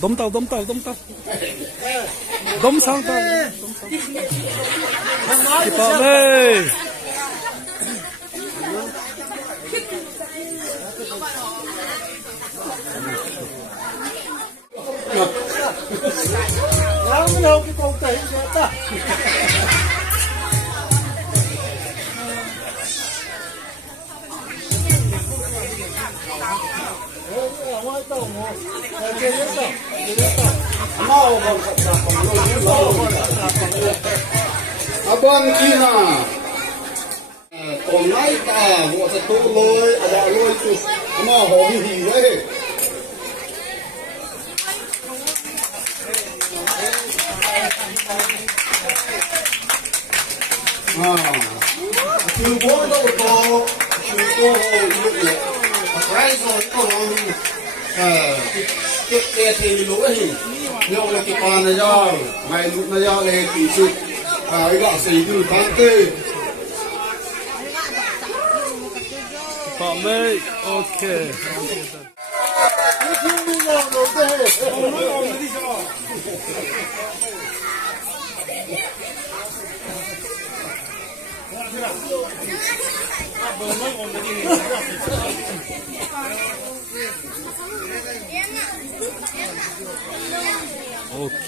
Đom tàu đom sang tàu đi vào đây đâu cái con tay ta abang kina còn ngay cả bộ sẽ tu lôi ở đại lôi tu mà họ bị hỉ đấy từ bố đâu có từ cô hồi như vậy cái rồi có cái thì lỗi thì nhưng là cái con này do ngày lúc này do lên tỷ sự cái gạo xì từ tháng tê Phạm ơi, ok. Ok.